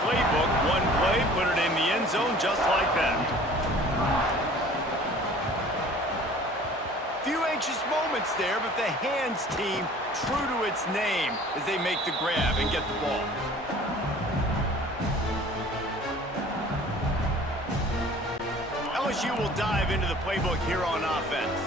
playbook, one play, put it in the end zone just like that. Few anxious moments there, but the hands team, true to its name, as they make the grab and get the ball. LSU will dive into the playbook here on offense.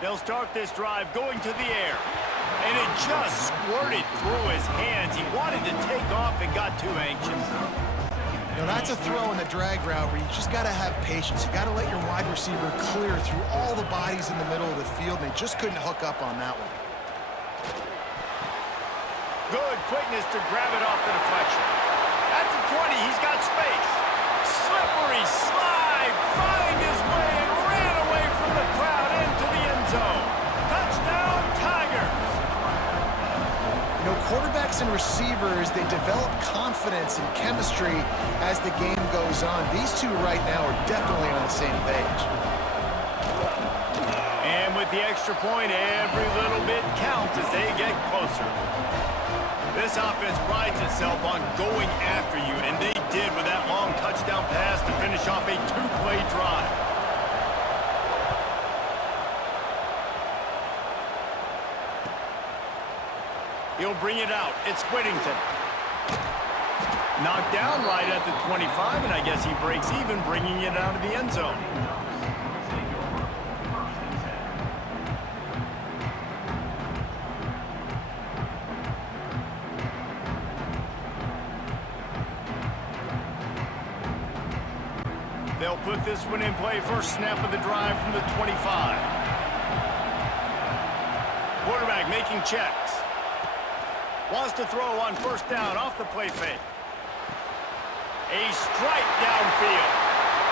They'll start this drive going to the air. And it just squirted through his hands. He wanted to take off and got too anxious. Now that's a throw in the drag route where you just got to have patience. You got to let your wide receiver clear through all the bodies in the middle of the field, and they just couldn't hook up on that one. Good quickness to grab it off the deflection. At the 20, he's got space. Slippery slide, find his way and ran away from the crowd into the end zone. Touchdown, Tigers. You know, quarterbacks and receivers, they develop confidence and chemistry as the game goes on. These two right now are definitely on the same page. And with the extra point, every little bit counts as they get closer. This offense prides itself on going after you, and they did with that long touchdown pass to finish off a two-play drive. He'll bring it out. It's Whittington. Knocked down right at the 25, and I guess he breaks even, bringing it out of the end zone. They'll put this one in play. First snap of the drive from the 25. Quarterback making checks. Wants to throw on first down off the play fake. A strike downfield.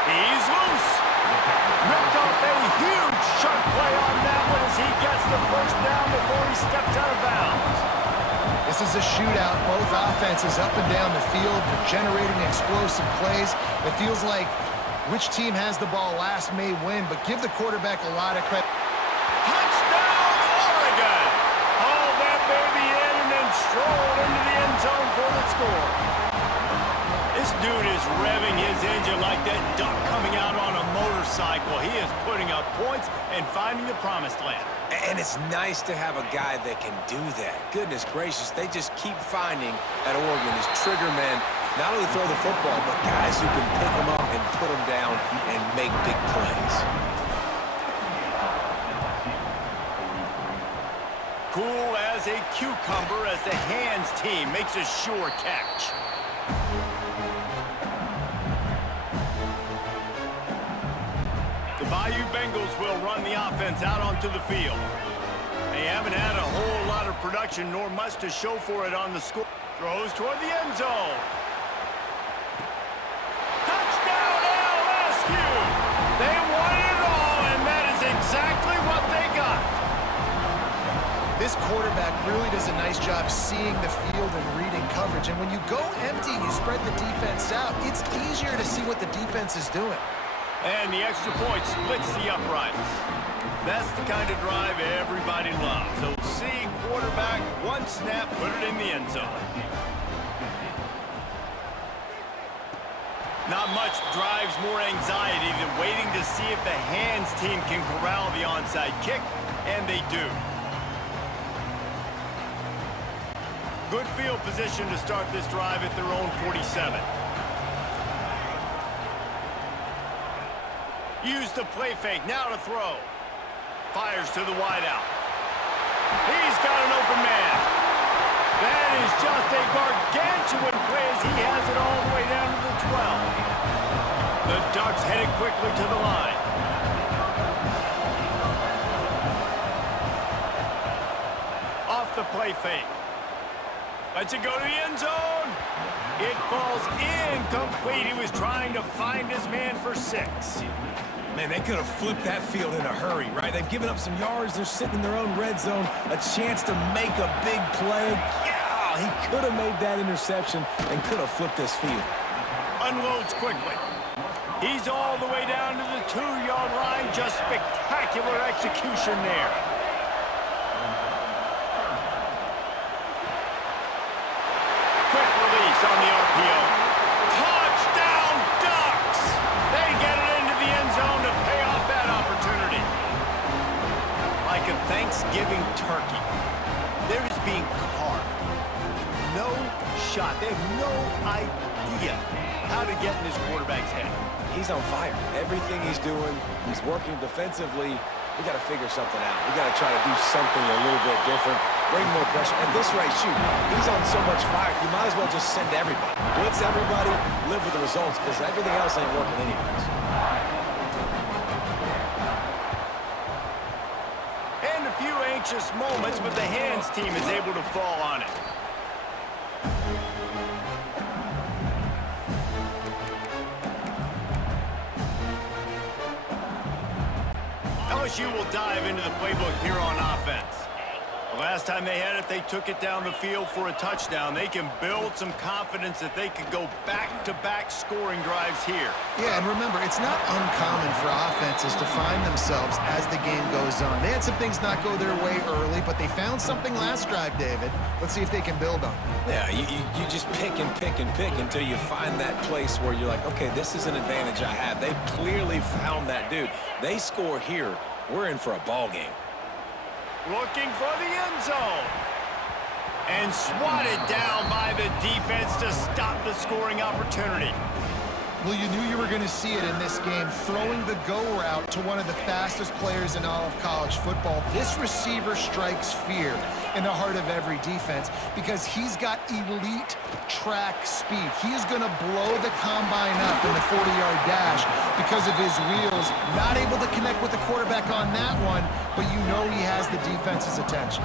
He's loose. Ripped off a huge sharp play on that one as he gets the first down before he steps out of bounds. This is a shootout. Both offenses up and down the field. They're generating explosive plays. It feels like which team has the ball last may win, but give the quarterback a lot of credit. Touchdown, Oregon! Hauled that baby in and then strolled into the end zone for the score. This dude is revving his engine like that duck coming out on a motorcycle. He is putting up points and finding the promised land. And it's nice to have a guy that can do that. Goodness gracious, they just keep finding at Oregon is trigger men. Not only throw the football, but guys who can pick them up and put them down and make big plays. Cool as a cucumber as the hands team makes a sure catch. The Bayou Bengals will run the offense out onto the field. They haven't had a whole lot of production nor much to show for it on the score. Throws toward the end zone. They wanted it all, and that is exactly what they got. This quarterback really does a nice job seeing the field and reading coverage. And when you go empty and you spread the defense out, it's easier to see what the defense is doing. And the extra point splits the uprights. That's the kind of drive everybody loves. So see quarterback, one snap, put it in the end zone. Not much drives more anxiety than waiting to see if the hands team can corral the onside kick, and they do. Good field position to start this drive at their own 47. Use the play fake, now to throw. Fires to the wideout. He's got an open man. That is just a gargantuan play as he has it all the way down to the 12. The Ducks headed quickly to the line. Off the play fake. Lets it go to the end zone. It falls incomplete. He was trying to find his man for 6. Man, they could have flipped that field in a hurry, right? They've given up some yards. They're sitting in their own red zone. A chance to make a big play. Yeah, he could have made that interception and could have flipped this field. Unloads quickly. He's all the way down to the 2-yard line. Just spectacular spectacular execution there. Quick release on the RPO. Touchdown Ducks! They get it into the end zone to pay off that opportunity. Like a Thanksgiving turkey, they're just being carved. No shot. They have no idea how to get in this quarterback's head. He's on fire. Everything he's doing, he's working defensively. We got to figure something out. We got to try to do something a little bit different, bring more pressure. At this rate, shoot, he's on so much fire, you might as well just send everybody. Blitz everybody, live with the results, because everything else ain't working anyways. And a few anxious moments, but the hands team is able to fall on it. LSU will dive into the playbook here on offense. The last time they had it, they took it down the field for a touchdown. They can build some confidence that they could go back-to-back scoring drives here. Yeah, and remember, it's not uncommon for offenses to find themselves as the game goes on. They had some things not go their way early, but they found something last drive, David. Let's see if they can build on it. Yeah, you just pick and pick and pick until you find that place where you're like, okay, this is an advantage I have. They clearly found that dude. They score here, we're in for a ball game. Looking for the end zone. And swatted down by the defense to stop the scoring opportunity. Well, you knew you were going to see it in this game, throwing the go route to one of the fastest players in all of college football. This receiver strikes fear in the heart of every defense because he's got elite track speed. He is going to blow the combine up in the 40-yard dash because of his wheels. Not able to connect with the quarterback on that one, but you know he has the defense's attention.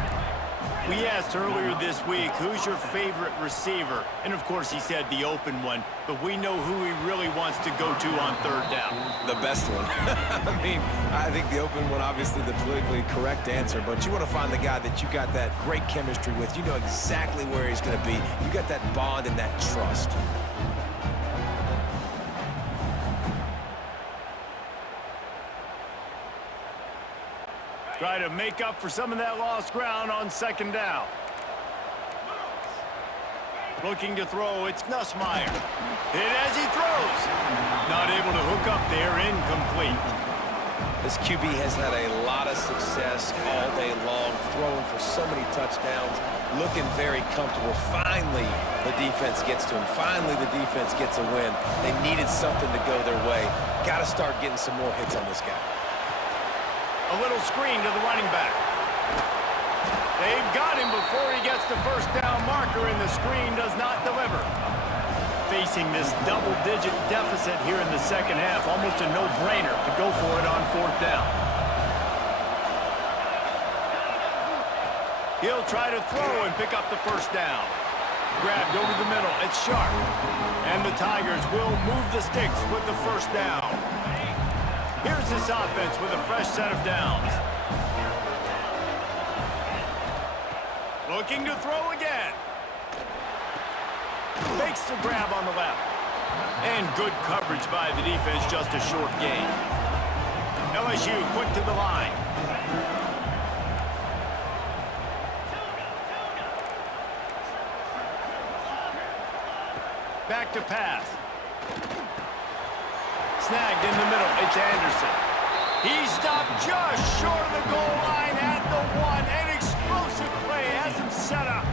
We asked earlier this week, who's your favorite receiver? And of course he said the open one, but we know who he really wants to go to on third down. The best one. I mean, I think the open one, obviously the politically correct answer, but you want to find the guy that you got that great chemistry with. You know exactly where he's going to be. You got that bond and that trust. Try to make up for some of that lost ground on second down. Looking to throw, it's Nussmeier. Hit as he throws. Not able to hook up there, incomplete. This QB has had a lot of success all day long, throwing for so many touchdowns, looking very comfortable. Finally, the defense gets to him. Finally, the defense gets a win. They needed something to go their way. Got to start getting some more hits on this guy. A little screen to the running back. They've got him before he gets the first down marker, and the screen does not deliver. Facing this double-digit deficit here in the second half, almost a no-brainer to go for it on fourth down. He'll try to throw and pick up the first down. Grabbed over the middle. It's Sharp. And the Tigers will move the sticks with the first down. Here's this offense with a fresh set of downs. Looking to throw again. Makes the grab on the left. And good coverage by the defense, just a short gain. LSU quick to the line. Back to pass. Snagged in the middle. It's Anderson. He stopped just short of the goal line at the one. An explosive play has him set up.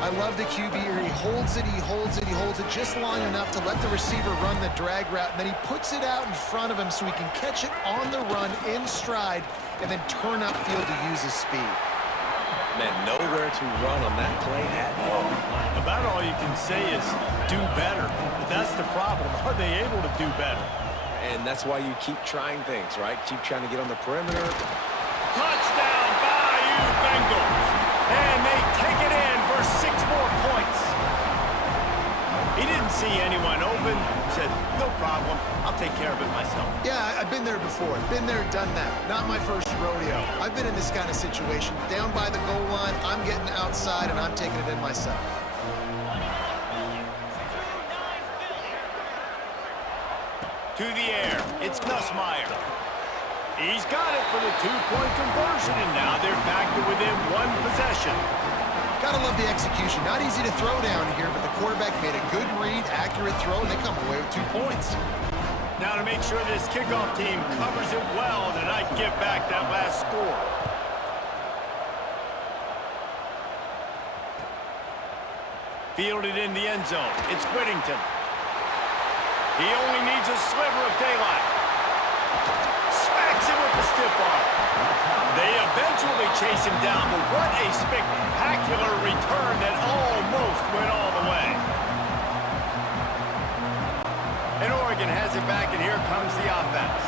I love the QB here. He holds it, he holds it, he holds it just long enough to let the receiver run the drag route, and then he puts it out in front of him so he can catch it on the run in stride and then turn upfield to use his speed. Man, nowhere to run on that play at all. About all you can say is do better. But that's the problem. Are they able to do better? And that's why you keep trying things, right? Keep trying to get on the perimeter. Touchdown, Bayou Bengals. And they take it in for 6 more points. He didn't see anyone open. Said, no problem. I'll take care of it myself. Yeah, I've been there before. Been there, done that. Not my first rodeo. I've been in this kind of situation. Down by the goal line, I'm getting outside, and I'm taking it in myself. To the air. It's Nussmeier. He's got it for the two-point conversion, and now they're back to within one possession. Gotta love the execution. Not easy to throw down here, but the quarterback made a good read, accurate throw, and they come away with 2 points. Now to make sure this kickoff team covers it well to not give back that last score. Fielded in the end zone. It's Whittington. He only needs a sliver of daylight. Smacks him with the stiff arm. They eventually chase him down, but what a spectacular return that almost went all the way. And Oregon has it back, and here comes the offense.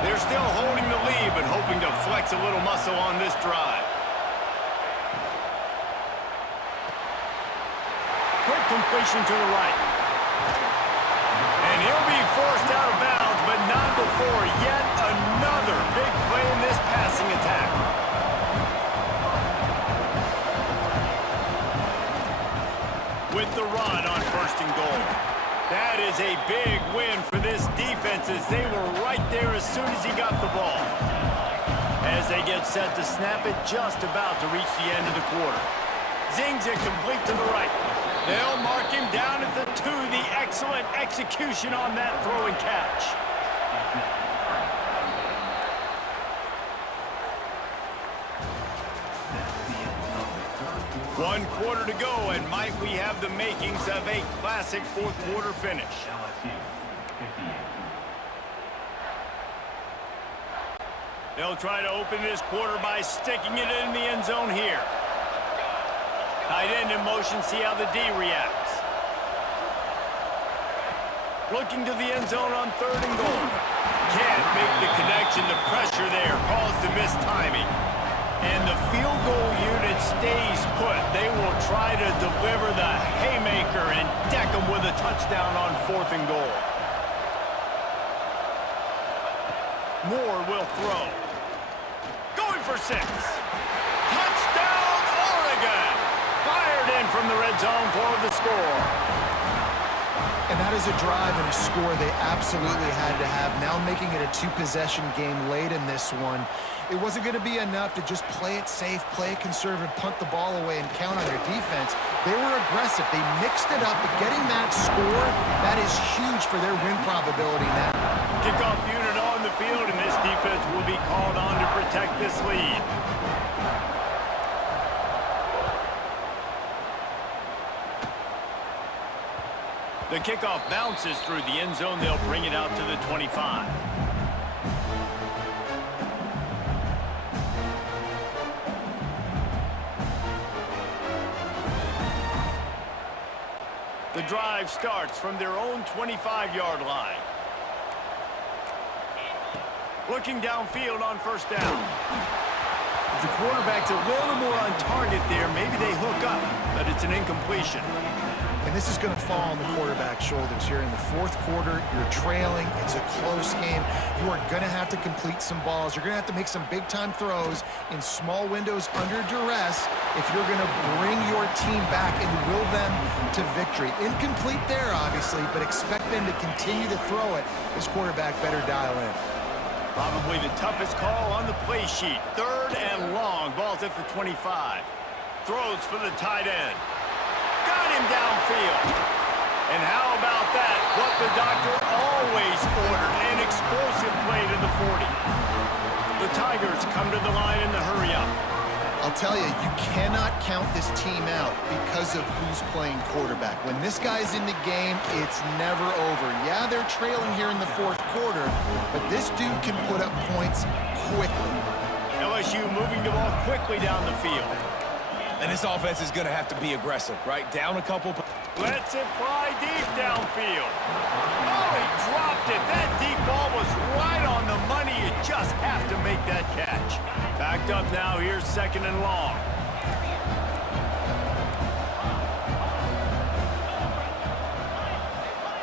They're still holding the lead, but hoping to flex a little muscle on this drive. Quick completion to the right. And he'll be forced out of bounds, but not before yet another big play in this passing attack. With the run on 1st and goal. That is a big win for this defense as they were right there as soon as he got the ball. As they get set to snap it, just about to reach the end of the quarter. Zings it complete to the right. They'll mark him down at the 2. The excellent execution on that throw and catch. One quarter to go, and might we have the makings of a classic fourth quarter finish. They'll try to open this quarter by sticking it in the end zone here. Tight end in motion, see how the D reacts. Looking to the end zone on 3rd and goal. Can't make the connection. The pressure there caused the missed timing. And the field goal unit stays put. They will try to deliver the haymaker and deck them with a touchdown on 4th and goal. Moore will throw. Going for 6. Touchdown, Oregon! Fired in from the red zone for the score. And that is a drive and a score they absolutely had to have. Now making it a 2-possession game late in this one. It wasn't going to be enough to just play it safe, play it conservative, punt the ball away, and count on their defense. They were aggressive. They mixed it up, but getting that score, that is huge for their win probability now. Kickoff unit on the field, and this defense will be called on to protect this lead. The kickoff bounces through the end zone. They'll bring it out to the 25. The drive starts from their own 25-yard line. Looking downfield on 1st down. If the quarterback's a little more on target there, maybe they hook up, but it's an incompletion. And this is going to fall on the quarterback's shoulders here in the 4th quarter. You're trailing. It's a close game. You are going to have to complete some balls. You're going to have to make some big-time throws in small windows under duress if you're going to bring your team back and will them to victory. Incomplete there, obviously, but expect them to continue to throw it. This quarterback better dial in. Probably the toughest call on the play sheet. 3rd and long. Ball's at the 25. Throws for the tight end. Got him downfield. And how about that? What the doctor always ordered, an explosive play to the 40. The Tigers come to the line in the hurry-up. I'll tell you, you cannot count this team out because of who's playing quarterback. When this guy's in the game, it's never over. Yeah, they're trailing here in the 4th quarter, but this dude can put up points quickly. LSU moving the ball quickly down the field. And this offense is going to have to be aggressive, right? Down a couple. Lets it fly deep downfield. Oh, he dropped it. That deep ball was right on the money. You just have to make that catch. Backed up now. Here's 2nd and long.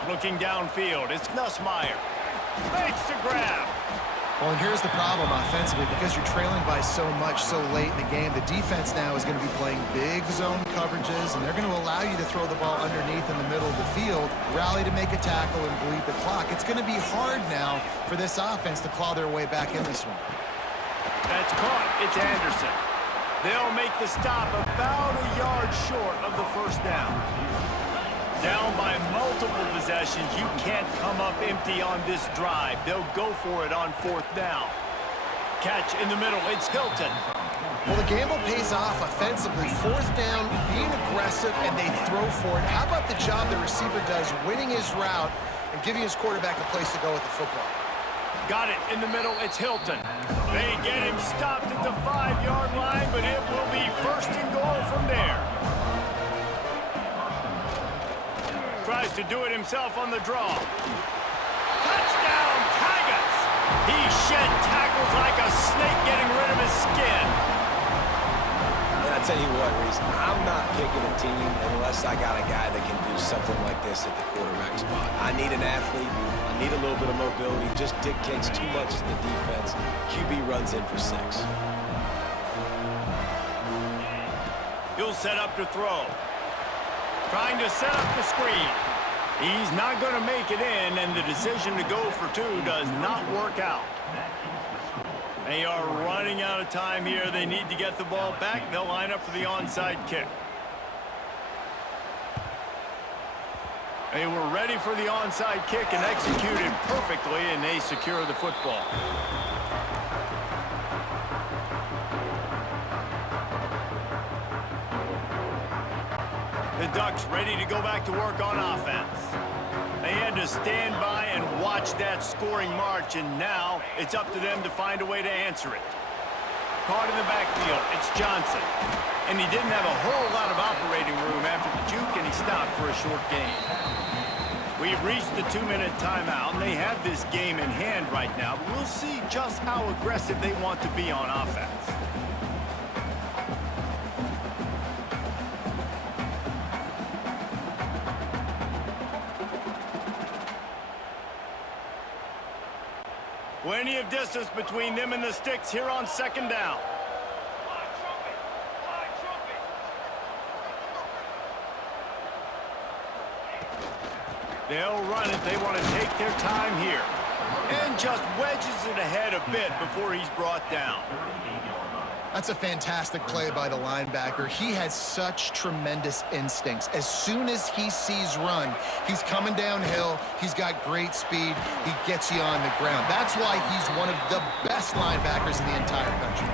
Looking downfield. It's Nussmeier. Makes the grab. Well, and here's the problem offensively. Because you're trailing by so much so late in the game, the defense now is going to be playing big zone coverages, and they're going to allow you to throw the ball underneath in the middle of the field, rally to make a tackle, and bleed the clock. It's going to be hard now for this offense to claw their way back in this one. That's caught. It's Anderson. They'll make the stop about a yard short of the first down. Down by multiple possessions, you can't come up empty on this drive. They'll go for it on fourth down. Catch in the middle, it's Hilton. Well, the gamble pays off offensively. Fourth down, being aggressive, and they throw for it. How about the job the receiver does winning his route and giving his quarterback a place to go with the football? Got it in the middle, it's Hilton. They get him stopped at the 5-yard line, but it will be first and goal from there. Tries to do it himself on the draw. Touchdown, Tigers! He shed tackles like a snake getting rid of his skin. And I tell you what, Reese, I'm not picking a team unless I got a guy that can do something like this at the quarterback spot. I need an athlete. I need a little bit of mobility. Just dictates too much to the defense. QB runs in for 6. He'll set up to throw. Trying to set up the screen. He's not going to make it in, and the decision to go for 2 does not work out. They are running out of time here. They need to get the ball back. They'll line up for the onside kick. They were ready for the onside kick and executed perfectly, and they secure the football. The Ducks ready to go back to work on offense. They had to stand by and watch that scoring march, and now it's up to them to find a way to answer it. Caught in the backfield, it's Johnson. And he didn't have a whole lot of operating room after the juke, and he stopped for a short gain. We've reached the 2-minute timeout, and they have this game in hand right now, but we'll see just how aggressive they want to be on offense. Plenty of distance between them and the sticks here on second down. They'll run it. They want to take their time here. And just wedges it ahead a bit before he's brought down. That's a fantastic play by the linebacker. He has such tremendous instincts. As soon as he sees run, he's coming downhill. He's got great speed. He gets you on the ground. That's why he's one of the best linebackers in the entire country.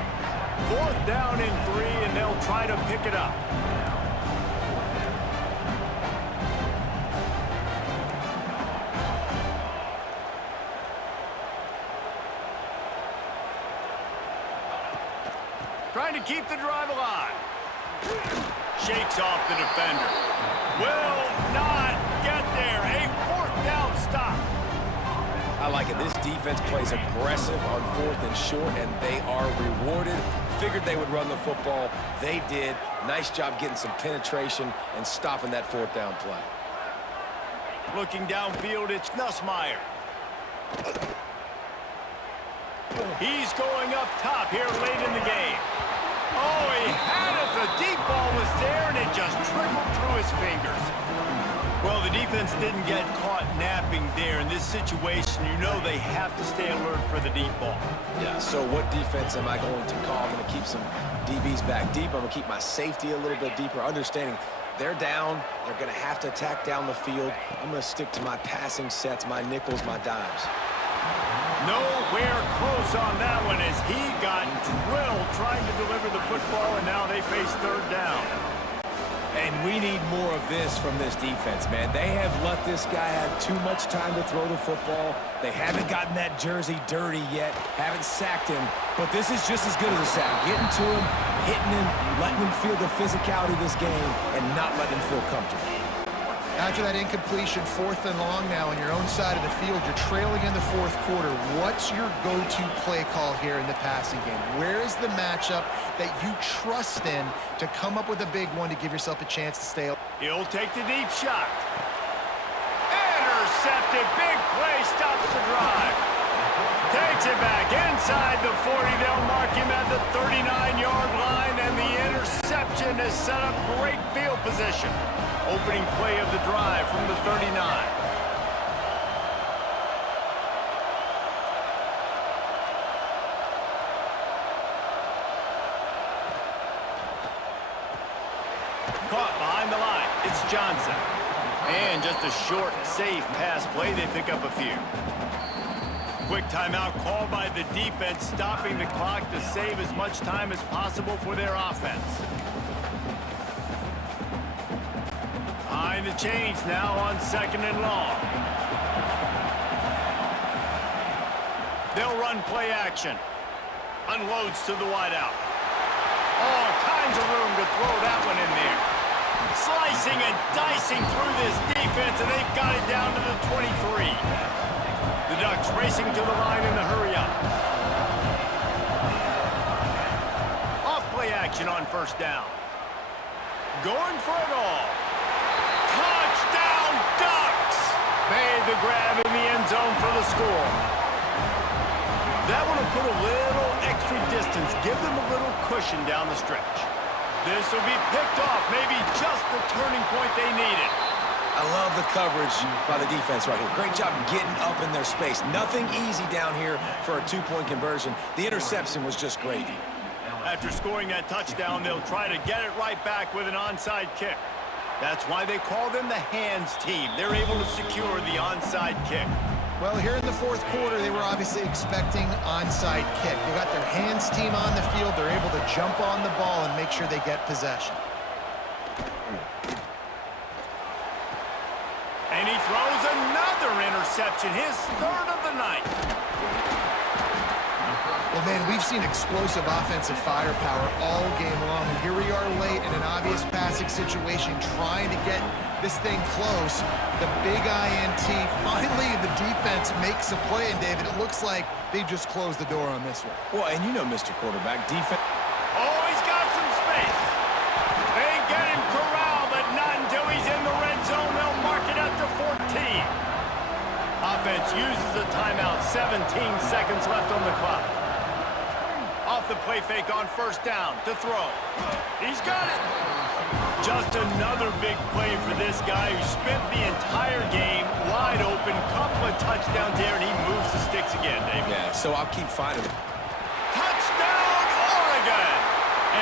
Fourth down and 3, and they'll try to pick it up. Trying to keep the drive alive. Shakes off the defender. Will not get there. A fourth down stop. I like it. This defense plays aggressive on 4th and short, and they are rewarded. Figured they would run the football. They did. Nice job getting some penetration and stopping that 4th down play. Looking downfield, it's Nussmeier. He's going up top here late in the game. Oh, he had it. The deep ball was there, and it just trickled through his fingers. Well, the defense didn't get caught napping there. In this situation, you know they have to stay alert for the deep ball. Yeah, so what defense am I going to call? I'm going to keep some DBs back deep. I'm going to keep my safety a little bit deeper, understanding they're down. They're going to have to attack down the field. I'm going to stick to my passing sets, my nickels, my dimes. Nowhere close on that one as he got drilled trying to deliver the football, and now they face third down. And we need more of this from this defense, man. They have let this guy have too much time to throw the football. They haven't gotten that jersey dirty yet, haven't sacked him. But this is just as good as a sack. Getting to him, hitting him, letting him feel the physicality of this game, and not letting him feel comfortable. After that incompletion, 4th and long now on your own side of the field, you're trailing in the 4th quarter. What's your go-to play call here in the passing game? Where is the matchup that you trust in to come up with a big one to give yourself a chance to stay up? He'll take the deep shot. Intercepted. Big play stops the drive. Takes it back inside the 40. They'll mark him at the 39-yard line, and the interception has set up great field position. Opening play of the drive from the 39. Caught behind the line. It's Johnson. And just a short, safe pass play. They pick up a few. Quick timeout called by the defense, stopping the clock to save as much time as possible for their offense. Behind the chains now on 2nd and long. They'll run play action. Unloads to the wideout. All kinds of room to throw that one in there. Slicing and dicing through this defense, and they've got it down to the 23. The Ducks racing to the line in the hurry-up. Off play action on 1st down. Going for it all. Touchdown, Ducks! Made the grab in the end zone for the score. That one will put a little extra distance, give them a little cushion down the stretch. This will be picked off, maybe just the turning point they needed. I love the coverage by the defense right here. Great job getting up in their space. Nothing easy down here for a 2-point conversion. The interception was just gravy. After scoring that touchdown, they'll try to get it right back with an onside kick. That's why they call them the hands team. They're able to secure the onside kick. Well, here in the 4th quarter, they were obviously expecting onside kick. They got their hands team on the field. They're able to jump on the ball and make sure they get possession. And he throws another interception, his 3rd of the night. Well, man, we've seen explosive offensive firepower all game long, and here we are late in an obvious passing situation trying to get this thing close. The big INT, finally the defense makes a play, and David, it looks like they just closed the door on this one. Well, and you know, Mr. Quarterback, defense. Oh, he's got some space. They get him corralled, but not until he's in the red zone. They'll mark it at the 14. Offense uses a timeout, 17 seconds left on the clock. Off the play fake on 1st down to throw. He's got it. Just another big play for this guy who spent the entire game wide open. Couple of touchdowns here, and he moves the sticks again, David. Yeah, so I'll keep finding it. Touchdown, Oregon!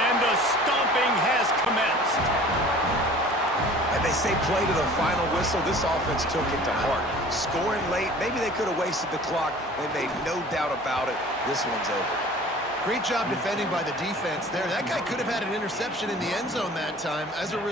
And the stomping has commenced. And they say play to the final whistle. This offense took it to heart. Scoring late, maybe they could have wasted the clock. They made no doubt about it. This one's over. Great job defending by the defense there. That guy could have had an interception in the end zone that time. As a result,